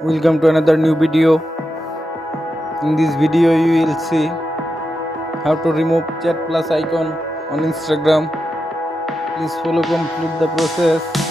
Welcome to another new video. In this video you will see how to remove chat plus icon on Instagram. Please follow complete the process.